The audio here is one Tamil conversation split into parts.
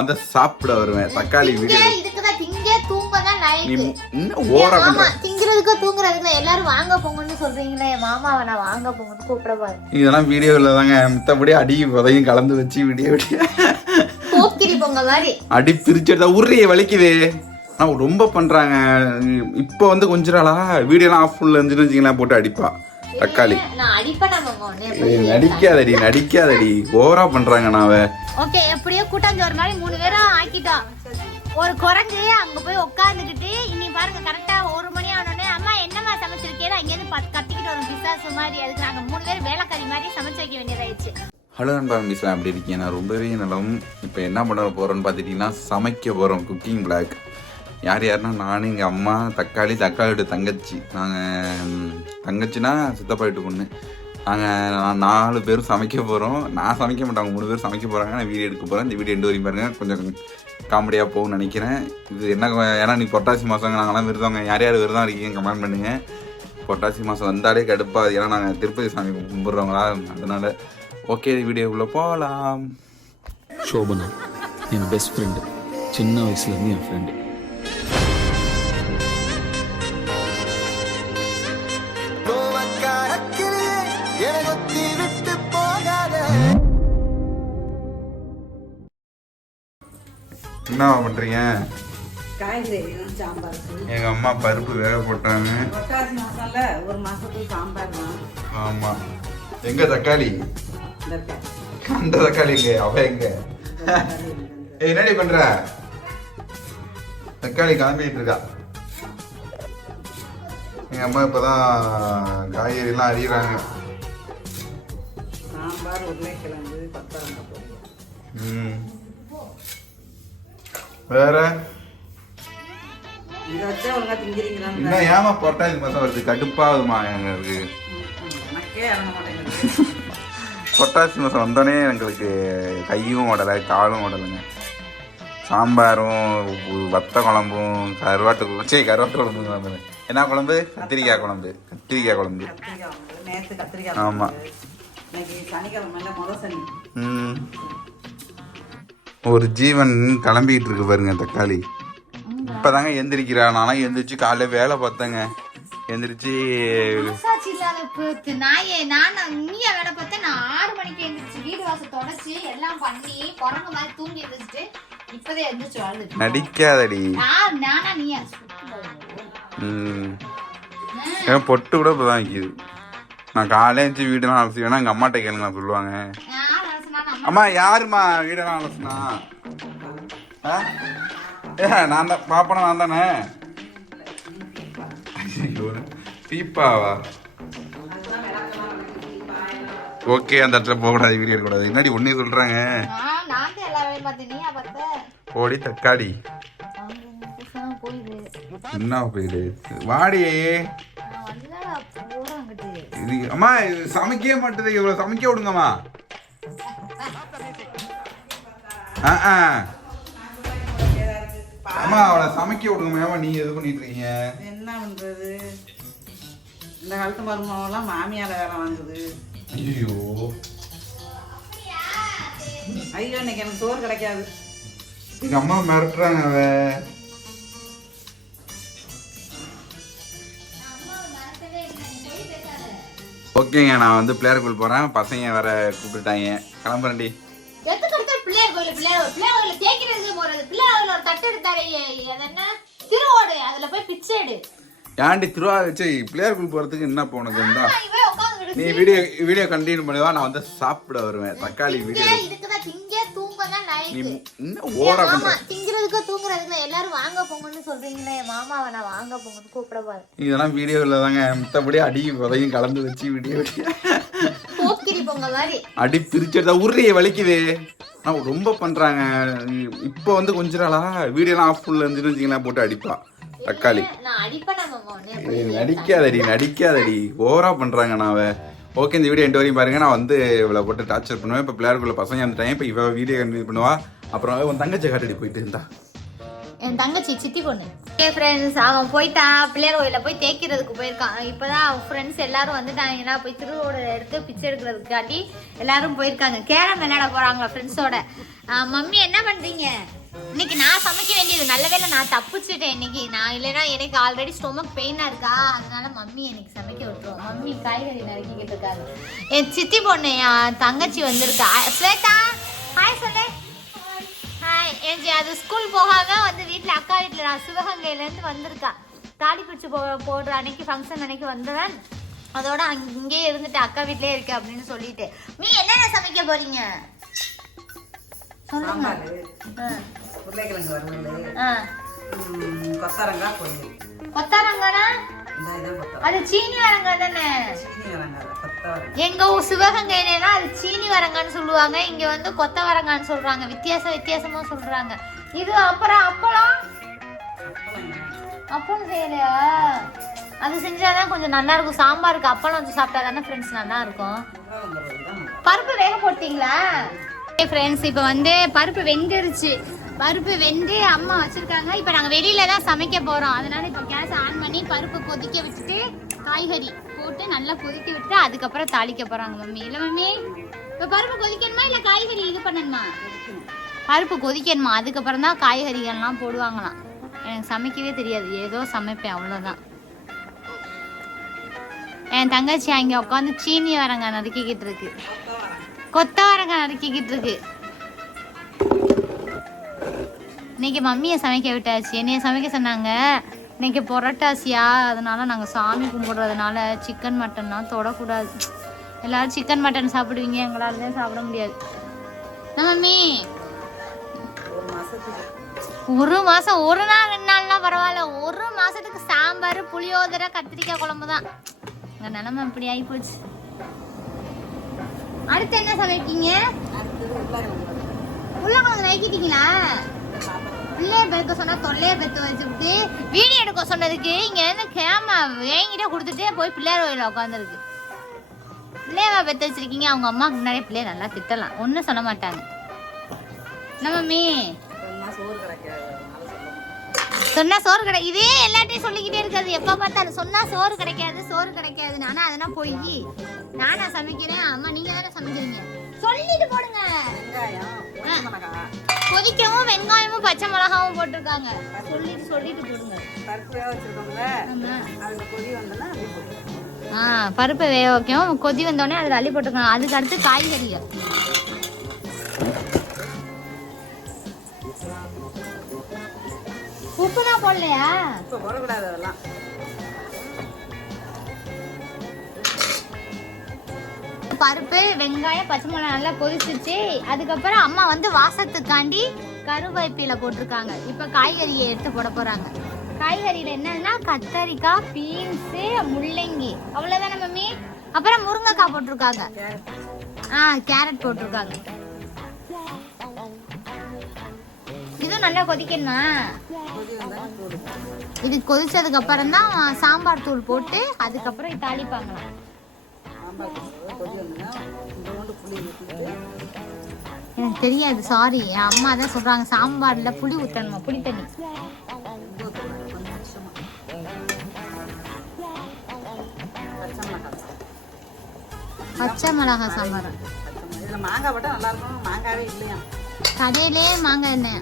வந்து சாப்பிட வருவேன். தக்காளி வீடியோ நான் இதெல்லாம் வீடியோவில் தாங்க மித்தபடி அடி உதையும் கலந்து வச்சு விடிய அடி பிரிச்செடுத்தா உருளையை வலிக்குது. ஆனால் ரொம்ப பண்ணுறாங்க இப்போ வந்து கொஞ்ச நாளா வீடியோலாம் ஆஃப் ஃபுல்ல இருந்துச்சுன்னு வச்சுக்கலாம் போட்டு அடிப்பா. தக்காளி. நடிக்காதடி நடிக்காதடி. ஓவரா பண்றாங்க நாவ ஓகே எப்படியோ கூட்டாஞ்சோறு மாதிரி மூணு பேரும் ஆக்கிட்டோம் ஒரு குரங்கு அங்க போய் உட்காந்துக்கிட்டு இனி பாருங்க கரெக்டா ஒரு மணி ஆனோடனே அம்மா என்னம்மா சமைச்சிருக்கேன் அங்கேருந்து பத்து கத்திக்கிட்டு வரும் பிசாசு மாதிரி. அதுக்கு நாங்க மூணு பேரும் வேலைக்காரி மாதிரி சமைச்சு வைக்க வேண்டியதாயிடுச்சு. ஹலோ நண்பா மிஸ்லாம் எப்படி இருக்கீங்க? நான் ரொம்பவே நலம். இப்போ என்ன பண்ண போகிறோன்னு பார்த்துட்டிங்கன்னா சமைக்க போகிறோம் குக்கிங் பிளாக் யார் யாருன்னா நான் எங்கள் அம்மா தக்காளி தக்காளியோட தங்கச்சி. நாங்கள் தங்கச்சின்னா சித்தப்பா வீட்டு பொண்ணு. நாங்கள் நான் நாலு பேரும் சமைக்க போகிறோம் நான் சமைக்க மாட்டேன் அவங்க மூணு பேர் சமைக்க போகிறாங்க நான் வீடியோ எடுக்க போகிறேன் இந்த வீடியோ ரெண்டு வரைக்கும் பாருங்கள் கொஞ்சம் காமெடியாக போகும்னு நினைக்கிறேன். இது என்ன ஏன்னா நீ பொட்டாசி மாதம் நாங்களாம் விருதவங்க யார் யார் விருதம் இருக்கீங்க கமெண்ட் பண்ணுங்கள் பொட்டாசி மாதம் வந்தாலே கடுப்பாது ஏன்னா நாங்கள் திருப்பதி சாமி கும்பிட்றவங்களா அதனால் ஓகே வீடியோக்குள்ளே போகலாம் சோபனா என் பெஸ்ட் ஃப்ரெண்டு சின்ன வயசுலேருந்து என் ஃப்ரெண்டு என்ன பண்ணுறீங்க எங்கள் அம்மா பருப்பு வேக போட்டாங்க. ஒரு மாசத்துக்கு சாம்பார் ஆமாம் எங்கே தக்காளி. அந்த தக்காளி. எங்க அவ எங்க? என்னடி பண்ற? தக்காளி கிளம்பிட்டு இருக்கா. எங்க அம்மா இப்பதான் காய்கறி எல்லாம் அறியறாங்க சாம்பார் உருளைக்கிழங்கு பொரியல் ம். வேற? இதை இன்னும் ஏமா பொட்டாசி மாசம் வருது? கடுப்பாகுதுமா எங்களுக்கு. ம், ம். பொட்டாசி மாதம் வந்தோடனே எங்களுக்கு கையும் ஓடலை காலும் ஓடலைங்க. சாம்பாரும் வத்த குழம்பும் கருவாட்டு குழம்பு. சரி கருவாட்டு குழம்பு என்ன குழம்பு? கத்திரிக்காய் குழம்பு. கத்திரிக்காய் குழம்பு. கத்திரிக்காய் வந்து ஒரு ஜீவன் கிளம்பிட்டு இருக்கு பாருங்க தக்காளி இப்பதாங்க எந்திரிக்கிறா நானும் எந்திரிச்சு காலைல வேலை பார்த்தேங்க. எந்திரிச்சு மனசாட்சி இல்லாத பேத்து நாயே நான் நீயா வேலை பார்த்தேன். நான் ஆறு மணிக்கு எழுந்திரிச்சு வீடு வாசல் தொடச்சி எல்லாம் பண்ணி குரங்கு மாதிரி தூங்கி எழுந்திரிச்சிட்டு இப்பதே எழுந்திரிச்சு வாழ்ந்துட்டு நடிக்காதடி. நான் நானா நீயா? ம். ஏன் பொட்டு கூட இப்பதான் வைக்குது. நான் காலையில எழுந்துச்சு வீடெல்லாம் அலசி வேணா எங்க அம்மாட்ட கேளுங்க நான் சொல்லுவாங்க. நான் அம்மா யாரும்மா வீடெல்லாம் அலசுனா? ஆ? ஏ நான் தான் பாப்பனா நான் தானே? பீப்பாவா? ஓகே அந்த இடத்துல போகக்கூடாது வீடியோ எடுக்கக்கூடாது. என்னடி நீயா பார்த்த? ஓடி தக்காளி. என்ன போயிடு வாடி. இது அம்மா இது சமைக்கவே மாட்டுது. இவ்வளவு சமைக்க விடுங்கம்மா. அம்மா அவளை சமைக்க விடுங்கம்மா. ஏம்மா நீ எது பண்ணிட்டு இருக்கீங்க? என்ன பண்றது? இந்த காலத்து மருமகெல்லாம் மாமியார வேலை வாங்குது. ஐயோ ஐயோ இன்னைக்கு எனக்கு சோறு கிடைக்காது. எங்க அம்மா மிரட்டுறாங்க அவ. ஓகேங்க நான் வந்து பிளேயர் கோல் போறேன். பசங்க வேற கூப்பிட்டுட்டாங்க. கிளம்புறேன்டி. பிள்ளையார் கோயில் பிள்ளையார் கோயில் பிள்ளையார் கோயில் தேய்க்கிறதுக்கு போறது? பிள்ளையார் கோயில் ஒரு தட்டு எடுத்தாரு அது என்ன? திருவோடு அதுல போய் பிச்சை எடு. ஏன்டி திருவா வச்சு பிளேயர் கோல் போறதுக்கு என்ன போனது இருந்தா நீ வீடியோ வீடியோ கண்டினியூ பண்ணுவா நான் வந்து சாப்பிட வருவேன். தக்காளி வீடியோ திங்க, இதுக்குதான் திங்க தூங்க தான் நீ லாய்க்கு இன்னும் ஓரா ஆமா பண்ற? திங்கிறதுக்கு தூங்குறதுக்கு எல்லாரும் வாங்க போங்கன்னு சொல்றீங்களே என் மாமாவை நான் வாங்க போங்கன்னு கூப்பிட பாரு இதெல்லாம் வீடியோவில் தாங்க மித்தபடி அடி உதையும் கலந்து வச்சு வீடியோ போக்கிரி பொங்க மாதிரி. அடி பிரிச்செடுத்தா உருளையை வலிக்குது. ஆனால் ரொம்ப பண்ணுறாங்க இப்போ வந்து கொஞ்ச நாளா வீடியோலாம் ஆஃப் ஃபுல்ல இருந்துச்சுன்னு வச்சுக்கலாம் போட்டு அடிப்பா. தக்காளி. நான் அடிப்பேன் மாமா? உன்னை. ஏய், நடிக்காதடி நடிக்காதடி. ஓவரா பண்றாங்க நான் ஓகே இந்த வீடியோ எண்டு வரையும் பாருங்க. நான் வந்து இவ்வளோ போட்டு டார்ச்சர் பண்ணுவேன். இப்போ பிளேயருக்குள்ள பசங்க வந்துட்டாங்க இப்போ இவ வீடியோ கண்டினியூ பண்ணுவா. அப்புறம் உன் தங்கச்சி காட்டடி போயிட்டு இருந்தா. என் தங்கச்சி சித்தி பொண்ணு. ஏ ஃப்ரெண்ட்ஸ் அவன் போயிட்டான் பிள்ளையார் கோயிலில் போய் தேய்க்கிறதுக்கு போயிருக்கான். இப்பதான் அவன் ஃப்ரெண்ட்ஸ் எல்லாரும் வந்துட்டாங்கன்னா போய் திருவோட எடுத்து பிச்சை எடுக்கிறதுக்காண்டி எல்லாரும் போயிருக்காங்க. கேரம் விளையாட போகிறாங்களா ஃப்ரெண்ட்ஸோட மம்மி என்ன பண்ணுறீங்க இன்னைக்கு நான் சமைக்க வேண்டியது நல்ல வேளை நான் தப்பிச்சிட்டேன் இன்னைக்கு. நான் இல்லைன்னா எனக்கு ஆல்ரெடி ஸ்டொமக் பெயினாக இருக்கா? அதனால மம்மி எனக்கு சமைக்க விட்டுருவோம் மம்மி காய்கறி நறுக்கிக்கிட்டு இருக்காரு என் சித்தி பொண்ணு என் தங்கச்சி வந்திருக்கா. ஸ்வேதா. ஹாய் சொல்லு. ஹாய் என் அது ஸ்கூல் போகாம வந்து வீட்டில் அக்கா வீட்டில் நான் சிவகங்கையிலேருந்து வந்திருக்கா. தாலி பிடிச்சி போ போடுற அன்னைக்கு ஃபங்க்ஷன் அன்னைக்கு வந்துடுவேன் அதோட அங்கேயே இருந்துட்டு அக்கா வீட்லேயே இருக்கு அப்படின்னு சொல்லிட்டு. நீ என்னென்ன சமைக்க போறீங்க? சாம்பார். உருளைக்கிழங்கு வறுவல் கொத்தரங்காய் பொரியல். அது சீனி வரங்காய் தானே? எங்க ஊர் சிவகங்கையினா அது சீனி வரங்கான்னு சொல்லுவாங்க. இங்க வந்து கொத்த வரங்கான்னு சொல்றாங்க. வித்தியாசம் வித்தியாசமா சொல்றாங்க. இது அப்புறம் அப்பளம்? அப்பளம். செய்யலையா? அது செஞ்சாதான் கொஞ்சம் நல்லா இருக்கும். சாம்பாருக்கு அப்பளம் வச்சு சாப்பிட்டா தானே ஃப்ரெண்ட்ஸ் நல்லா இருக்கும். பருப்பு வேக போட்டீங்களா? ஃப்ரெண்ட்ஸ் இப்போ வந்து பருப்பு வெந்துருச்சு. பருப்பு வெந்து அம்மா வச்சிருக்காங்க. இப்போ நாங்கள் வெளியில தான் சமைக்க போறோம். அதனால இப்போ கேஸ் ஆன் பண்ணி பருப்பு கொதிக்க வச்சுட்டு காய்கறி போட்டு நல்லா கொதிக்க விட்டு அதுக்கப்புறம் தாளிக்க போறாங்க மம்மி. இல்லை மம்மி இப்போ பருப்பு கொதிக்கணுமா இல்லை காய்கறி இது பண்ணணுமா? பருப்பு கொதிக்கணுமா? அதுக்கப்புறம் தான் காய்கறிகள்லாம் போடுவாங்களாம். எனக்கு சமைக்கவே தெரியாது. ஏதோ சமைப்பேன் அவ்வளோதான் என் தங்கச்சி அங்கே உட்காந்து சீனி வரங்க நறுக்கிக்கிட்டு இருக்கு. கொத்தவரங்காய் நறுக்கிக்கிட்டு இருக்கு. இன்னைக்கு மம்மியை சமைக்க விட்டாச்சு. என்னைய சமைக்க சொன்னாங்க. இன்னைக்கு புரட்டாசியா? அதனால நாங்கள் சாமி கும்பிட்றதுனால சிக்கன் மட்டன்லாம் தொடக்கூடாது. எல்லாரும் சிக்கன் மட்டன் சாப்பிடுவீங்க. எங்களால் தான் சாப்பிட முடியாது. மம்மி? ஒரு மாதம் ஒரு மாசம் ஒரு நாள் ரெண்டு நாள்லாம் பரவாயில்ல. ஒரு மாசத்துக்கு சாம்பார் புளியோதரை கத்திரிக்காய் குழம்பு தான் எங்கள் நிலமை இப்படி ஆகி போச்சு அடுத்து என்ன சமைப்பீங்க? உள்ள உருளைக்கிழங்கு நைக்கிட்டீங்களா உருளைக்கிழங்கு பிள்ளைய பெருக்க சொன்னா தொல்லைய பெத்து வச்சுட்டு வீடியோ எடுக்க சொன்னதுக்கு இங்க இருந்து கேமரா என்கிட்ட கொடுத்துட்டே போய் பிள்ளையார் கோயில உட்காந்துருக்கு பிள்ளையவா பெத்து வச்சிருக்கீங்க அவங்க அம்மாக்கு முன்னாடியே பிள்ளைய நல்லா திட்டலாம். ஒன்றும் சொல்ல மாட்டாங்க. என்ன மம்மி சோறு கிடைக்காது சொன்னா சோறு கிடை இதே எல்லாத்தையும் சொல்லிக்கிட்டே இருக்காது எப்ப பார்த்தாலும் சொன்னா சோறு கிடைக்காது சோறு கிடைக்காது. ஆனா அதெல்லாம் போய் நானா சமைக்கிறேன் அம்மா நீங்க தானே சமைக்கிறீங்க. சொல்லிட்டு போடுங்க. கொதிக்கவும் வெங்காயமும் பச்சை மிளகாவும் போட்டிருக்காங்க. சொல்லிட்டு சொல்லிட்டு போடுங்க. பருப்பு வேக வச்சிருக்கோம்ல ஆமா. அதுல கொதி வந்தோன்னா அப்படியே போட்டுருவோம் ஆ பருப்பை வேக வைக்கவும் கொதி வந்தோடனே அதில் அள்ளி போட்டுருக்காங்க அதுக்கு அடுத்து காய்கறிகள். உப்பு தான் போடலையா? இப்போ போடக்கூடாது அதெல்லாம். பருப்பு வெங்காயம் பச்சை மிளகாய் நல்லா கொதிச்சிச்சு. அதுக்கப்புறம் அம்மா வந்து வாசத்துக்காண்டி கருவேப்பிலை போட்டிருக்காங்க. இப்போ காய்கறியை எடுத்து போட போறாங்க. காய்கறியில் என்னன்னா கத்தரிக்காய் பீன்ஸு முள்ளங்கி. அவ்வளோதானே மம்மி? அப்புறம் முருங்கைக்காய் போட்டிருக்காங்க. ஆ கேரட் போட்டிருக்காங்க. இதுவும் நல்லா கொதிக்கணுமா? இது கொதிச்சதுக்கு அப்புறம் தான் சாம்பார் தூள் போட்டு அதுக்கப்புறம் தாளிப்பாங்களாம் எனக்கு தெரியாது சாரி என் அம்மா தான் சொல்றாங்க சாம்பார்ல புளி ஊத்தணுமா? புளி தண்ணி. பச்சை மிளகாய் சாம்பார். கடையிலே மாங்காய் எண்ணெய்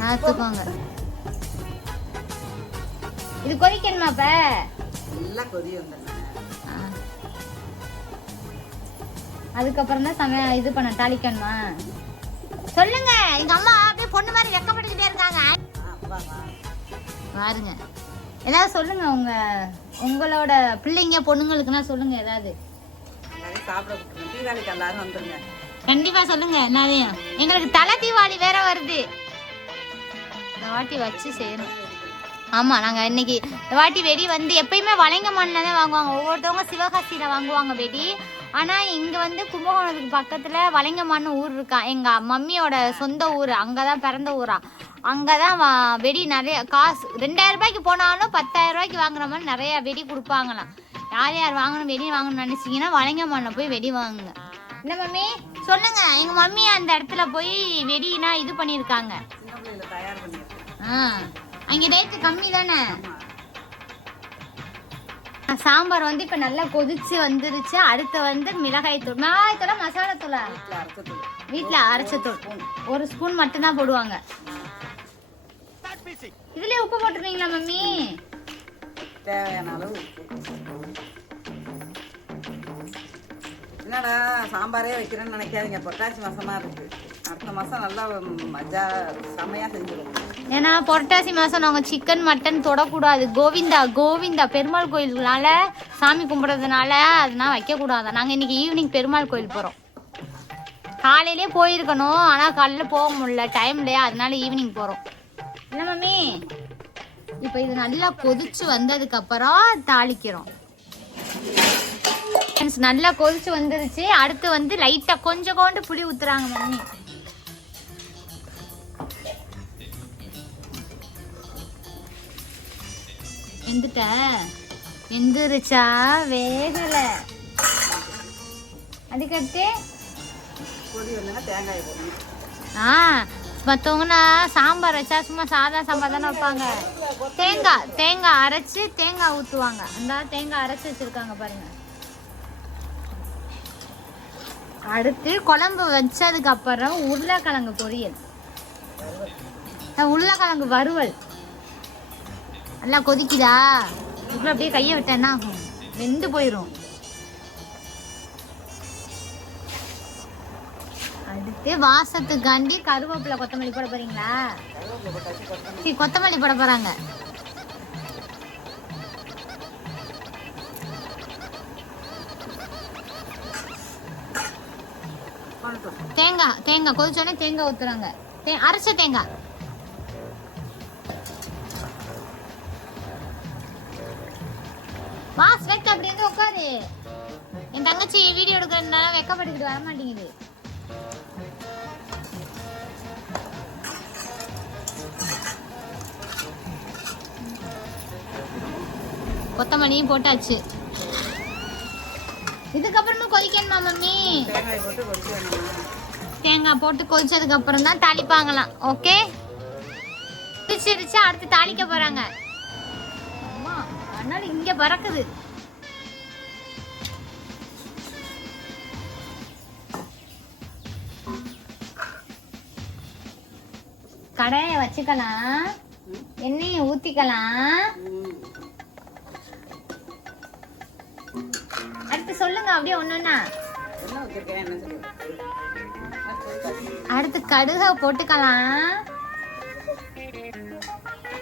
பார்த்துக்கோங்க. இது கொதிக்கணுமா இப்ப நல்லா கொதி. அதுக்கப்புறம் தான் சம இது பண்ண தாளிக்கணுமா? சொல்லுங்க. எங்க அம்மா அப்படியே பொண்ணு மாதிரி வெக்கப்பட்டுக்கிட்டே இருக்காங்க. பாருங்க ஏதாவது சொல்லுங்க உங்க உங்களோட பிள்ளைங்க பொண்ணுங்களுக்குன்னா சொல்லுங்க ஏதாவது. சாப்பிட எல்லாரும் வந்துருங்க. கண்டிப்பா சொல்லுங்க என்னதையும் எங்களுக்கு தலை தீபாவளி வேற வருது. இந்த வாட்டி வச்சு செய்யணும். ஆமா நாங்க இன்னைக்கு இந்த வாட்டி வெடி வந்து எப்பயுமே வளைங்கமான்ல தான் வாங்குவாங்க. ஒவ்வொருத்தவங்க சிவகாசியில வாங்குவாங்க வெடி. ஆனா இங்க வந்து கும்பகோணத்துக்கு பக்கத்துல வளைங்கமான்னு ஊர் இருக்கா? எங்க மம்மியோட சொந்த ஊர் அங்கதான் பிறந்த ஊரா? அங்கதான் வா- வெடி நிறைய காசு ரெண்டாயிரம் ரூபாய்க்கு போனாலும் பத்தாயிரம் ரூபாய்க்கு வாங்குற மாதிரி நிறைய வெடி கொடுப்பாங்களாம். யார் யார் வாங்கணும் வெடி வாங்கணும்னு நினைச்சீங்கன்னா வளைங்கமான்ல போய் வெடி வாங்குங்க. என்ன மம்மி? சொல்லுங்க. எங்க மம்மி அந்த இடத்துல போய் வெடினா இது பண்ணிருக்காங்க அங்க ரேட்டு கம்மி தானே? சாம்பார் வந்து இப்ப நல்லா கொதிச்சு வந்துருச்சு. அடுத்து வந்து மிளகாய் தூள். மிளகாய் தூளா மசாலா தூளா? வீட்டில் அரைச்ச தூள். ஒரு ஸ்பூன் மட்டும்தான் போடுவாங்க. இதுலயே உப்பு போட்டுருவீங்களா மம்மி? தேவையான அளவு என்னடா சாம்பாரே வைக்கிறேன்னு நினைக்காதீங்க. பொட்டாசி மாசமா இருக்கு. அடுத்த மாசம் நல்லா மஜா செமையா செஞ்சிடும் ஏன்னா புரட்டாசி மாசம் நாங்கள் சிக்கன் மட்டன் தொடக்கூடாது. கோவிந்தா கோவிந்தா பெருமாள் கோயில்னால சாமி கும்பிட்றதுனால அதெல்லாம் வைக்கக்கூடாது? நாங்கள் இன்றைக்கி இன்னைக்கு ஈவினிங் பெருமாள் கோயில் போகிறோம் காலையிலே போயிருக்கணும். ஆனால் காலையில் போக முடியல. டைம் இல்லையா. அதனால ஈவினிங் போகிறோம் என்ன மம்மி? இப்போ இது நல்லா கொதிச்சு வந்ததுக்கப்புறம் தாளிக்கிறோம். Friends, நல்லா கொதிச்சு வந்துருச்சு. அடுத்து வந்து லைட்டாக கொஞ்சம் கொண்டு புளி ஊற்றுறாங்க மம்மி. எந்துட்ட? எந்திரிச்சா? வேகல. அதுக்கடுத்து? ஆ மற்றவங்கன்னா சாம்பார் வச்சா சும்மா சாதா சாம்பார் தானே வைப்பாங்க. தேங்காய் தேங்காய் அரைச்சி தேங்காய் ஊற்றுவாங்க அந்த தேங்காய் அரைச்சி வச்சிருக்காங்க பாருங்கள் அடுத்து குழம்பு வச்சதுக்கு அப்புறம் உருளைக்கிழங்கு பொரியல். உருளைக்கிழங்கு வறுவல். நல்லா கொதிக்குதா? இப்போ அப்படியே கையை விட்டா என்ன ஆகும்? வெந்து போயிடும் அடுத்து வாசத்துக்காண்டி கருவேப்பிலை கொத்தமல்லி போட போறீங்களா? கொத்தமல்லி போட போறாங்க. தேங்காய் தேங்காய் கொதிச்சோடனே தேங்காய் ஊத்துறாங்க. தே- அரைச்ச தேங்காய். வா ஸ்வெட் அப்படி வந்து உட்காரு என் தங்கச்சி வீடியோ எடுக்கிறதுனால வெக்கப்பட்டுக்கிட்டு வர மாட்டேங்குது. கொத்தமல்லியும் போட்டாச்சு. இதுக்கப்புறமா கொதிக்கணுமா மம்மி? தேங்காய் போட்டு கொதிச்சதுக்கு அப்புறம் தான் தாளிப்பாங்களாம். ஓகே பிடிச்சிருச்சு அடுத்து தாளிக்க போறாங்க. அதனால இங்க பறக்குது. கடையை வச்சுக்கலாம். எண்ணெயை ஊத்திக்கலாம். அடுத்து சொல்லுங்க அப்படியே ஒண்ணுன்னா. அடுத்து கடுகை போட்டுக்கலாம்.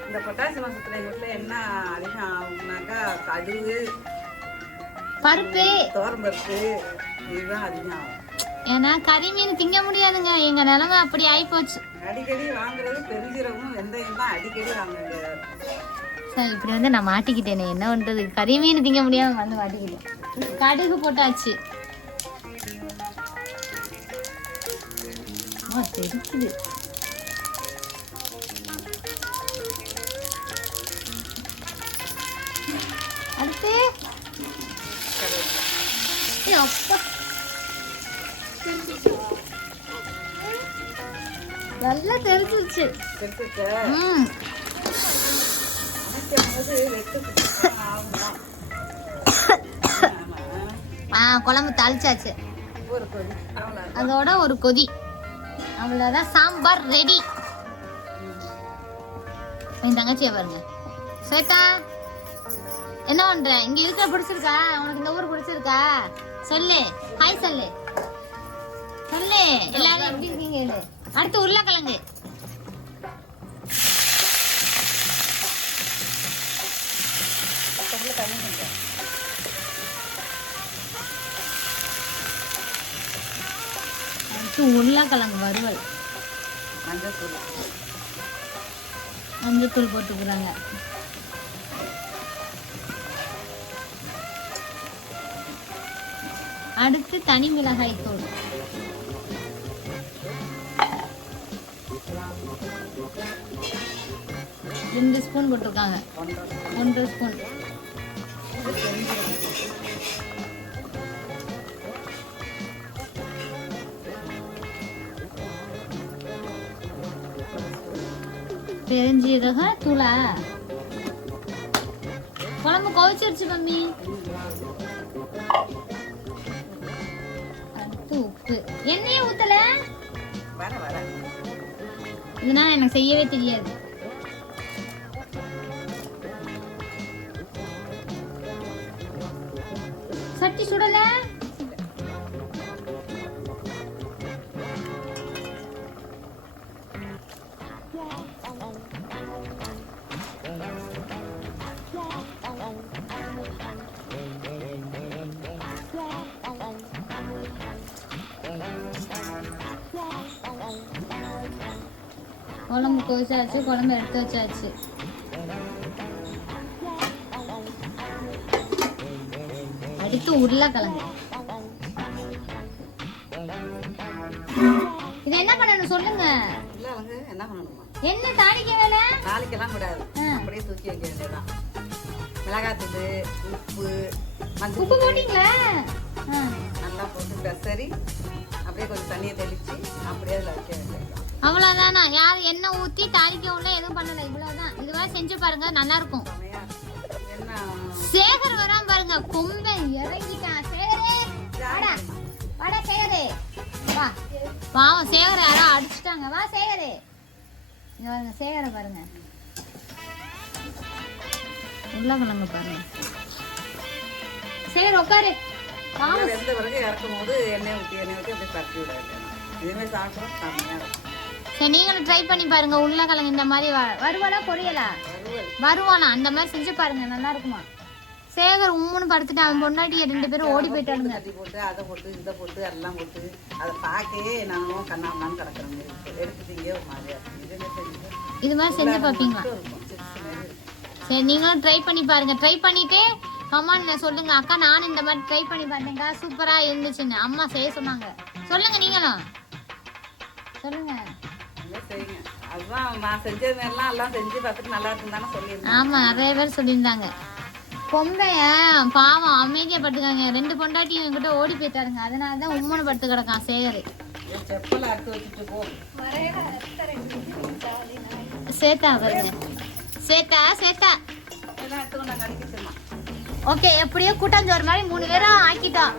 இந்த பொட்டாசி மாசத்துல எங்க வீட்டுல என்ன அதிகம் ஆகும்னாக்கா கடுகு பருப்பு. துவரம்பருப்பு இதுதான் அதிகம் ஆகும். ஏன்னா கறி மீன் திங்க முடியாதுங்க. எங்க நிலைமை அப்படி ஆயிப்போச்சு. அடிக்கடி வாங்குறது பெருஞ்சீரகமும் வெந்தயம் தான் அடிக்கடி வாங்க வேண்டியதா இருக்கு. சரி, இப்படி வந்து நான் மாட்டிக்கிட்டேனே. என்ன பண்றது? கறி மீன் திங்க முடியாம வந்து மாட்டிக்கிட்டேன். கடுகு போட்டாச்சு. ஆ, தெரிக்குது அடுத்து அப்பா. நல்லா தெரிஞ்சிருச்சு ம் ஆ குழம்பு தாளிச்சாச்சு அதோட ஒரு கொதி அவ்வளோதான் சாம்பார் ரெடி என் தங்கச்சியை பாருங்க. ஸ்வேதா என்ன பண்ற? இங்க இருக்கிற பிடிச்சிருக்கா? உனக்கு இந்த ஊர் பிடிச்சிருக்கா? சொல்லு. ஹாய் சொல்லு. சொல்லு. எல்லாரும் எப்படி இருக்கீங்க. அடுத்து உருளைக்கிழங்கு. உருளைக்கிழங்கு வறுவல். மஞ்சள் தூள் மஞ்சத்தூள் போட்டுக்கிறாங்க. அடுத்து தனி மிளகாய் தூள். ரெண்டு ஸ்பூன் போட்டிருக்காங்க. ஒன்றரை ஸ்பூன். பெருஞ்சீரகம் தூளா. குழம்பு கொதிச்சிருச்சு மம்மி. அடுத்து உப்பு. எண்ணெயே ஊத்தல? வர எனக்கு செய்யவே தெரியாது. சட்டி சுடல? குழம்பு கொதிச்சாச்சு குழம்பு எடுத்து வச்சாச்சு. அடுத்து உருளைக்கிழங்கு. இது என்ன பண்ணணும் சொல்லுங்க. என்ன பண்ணணுமா என்ன தாளிக்க வேலை? நாளைக்கெல்லாம் கூடாது. அப்படியே தூக்கி வைக்க வேண்டியதுதான். மிளகாத்தூள் உப்பு மஞ்சள் உப்பு போட்டீங்களா. நல்லா போட்டு பெசரி அப்படியே கொஞ்சம் தண்ணியை தெளித்து அப்படியே அதில் வைக்க வேண்டியதுதான். அவ்வளவுதானா? யார் எண்ணெய் ஊத்தி தாளிக்கவும் எதுவும் பண்ணல இவ்வளவுதான். இதுவா செஞ்சு பாருங்க நல்லா இருக்கும் சேகர் வரான் பாருங்க கொம்பன் இறங்கிட்டான் சேகரே வாடா. வாடா சேகரே. வா. பாவம் சேகரை யாரோ அடிச்சிட்டாங்க. வா சேகரே. இங்க பாருங்க சேகரை பாருங்க. உருளைக்கிழங்கு பாருங்க. சேகர் உட்காரு பாவம். இறக்கும் போது எண்ணெய் ஊற்றி எண்ணெய் ஊற்றி அப்படியே பரட்டி விட வேண்டியதுதான். இதுவுமே சாப்பிட்றோம் இருக்கும். சரி நீங்களும் ட்ரை பண்ணி பாருங்க. உருளைக்கிழங்கு இந்த மாதிரி வ- வறுவலா பொரியலா? வருவானா அந்த மாதிரி செஞ்சு பாருங்க நல்லா இருக்குமா? சேகர் உம்முன்னு படுத்துட்டு அவன் பொண்டாட்டி ரெண்டு பேரும் ஓடி போயிட்டானுங்க. தட்டி போட்டு அதை போட்டு இதை போட்டு எல்லாம் போட்டு அதை பார்க்கவே நானும் கண்ணாமண்ணான்னு கிடக்குறேங்க. எடுத்துட்டீங்க இது மாதிரி செஞ்சு பார்ப்பீங்களா சரி நீங்களும் ட்ரை பண்ணி பாருங்க. ட்ரை பண்ணிட்டு கமாண்ட்ல சொல்லுங்க. அக்கா நானும் இந்த மாதிரி ட்ரை பண்ணி பார்த்தேங்க்கா சூப்பரா இருந்துச்சுன்னு. அம்மா செய்ய சொன்னாங்க. சொல்லுங்க நீங்களும். சொல்லுங்க. செய்யுங்க. அதுதான் நான் செஞ்சது மாதிரிலாம் எல்லாம் செஞ்சு பார்த்துட்டு நல்லா இருக்குன்னு தானே சொல்லியிருந்தேன். ஆமா நிறைய பேர் சொல்லியிருந்தாங்க. பொம்பைய பாவம் அமைதியா படுத்துக்காங்க ரெண்டு பொண்டாட்டியும் என்கிட்ட ஓடி போயிட்டாருங்க. அதனால தான் உம்மனு படுத்து கிடக்கான் சேகர். என் செப்பலை அறுத்து வச்சுட்டு போ. சேத்தா பாருங்க. சேத்தா சேத்தா. ஓகே எப்படியோ கூட்டாஞ்சோறு மாதிரி மூணு பேரும் ஆக்கிட்டோம்.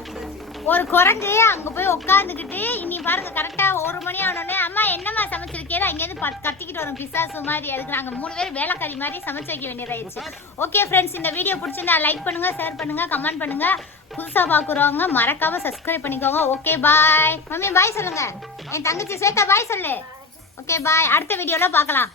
ஒரு குரங்கு அங்க போய் உட்காந்துக்கிட்டு இனி பாருங்க கரெக்டா ஒரு மணி ஆனோடனே அம்மா என்னம்மா சமைச்சிருக்கேன் அங்கேருந்து பத்- கத்திக்கிட்டு வரும் பிசாசு மாதிரி. அதுக்கு நாங்க மூணு பேரும் வேலைக்காரி மாதிரி சமைச்சு வைக்க வேண்டியதாயிருச்சு ஓகே ஃப்ரெண்ட்ஸ் இந்த வீடியோ பிடிச்சிருந்தா லைக் பண்ணுங்க ஷேர் பண்ணுங்க கமெண்ட் பண்ணுங்க. புதுசா பாக்குறவங்க மறக்காம சப்ஸ்கிரைப் பண்ணிக்கோங்க. ஓகே பாய் மம்மி பாய் சொல்லுங்க. என் தங்கச்சி சேர்த்தா பாய் சொல்லு. ஓகே பாய் அடுத்த வீடியோல பார்க்கலாம்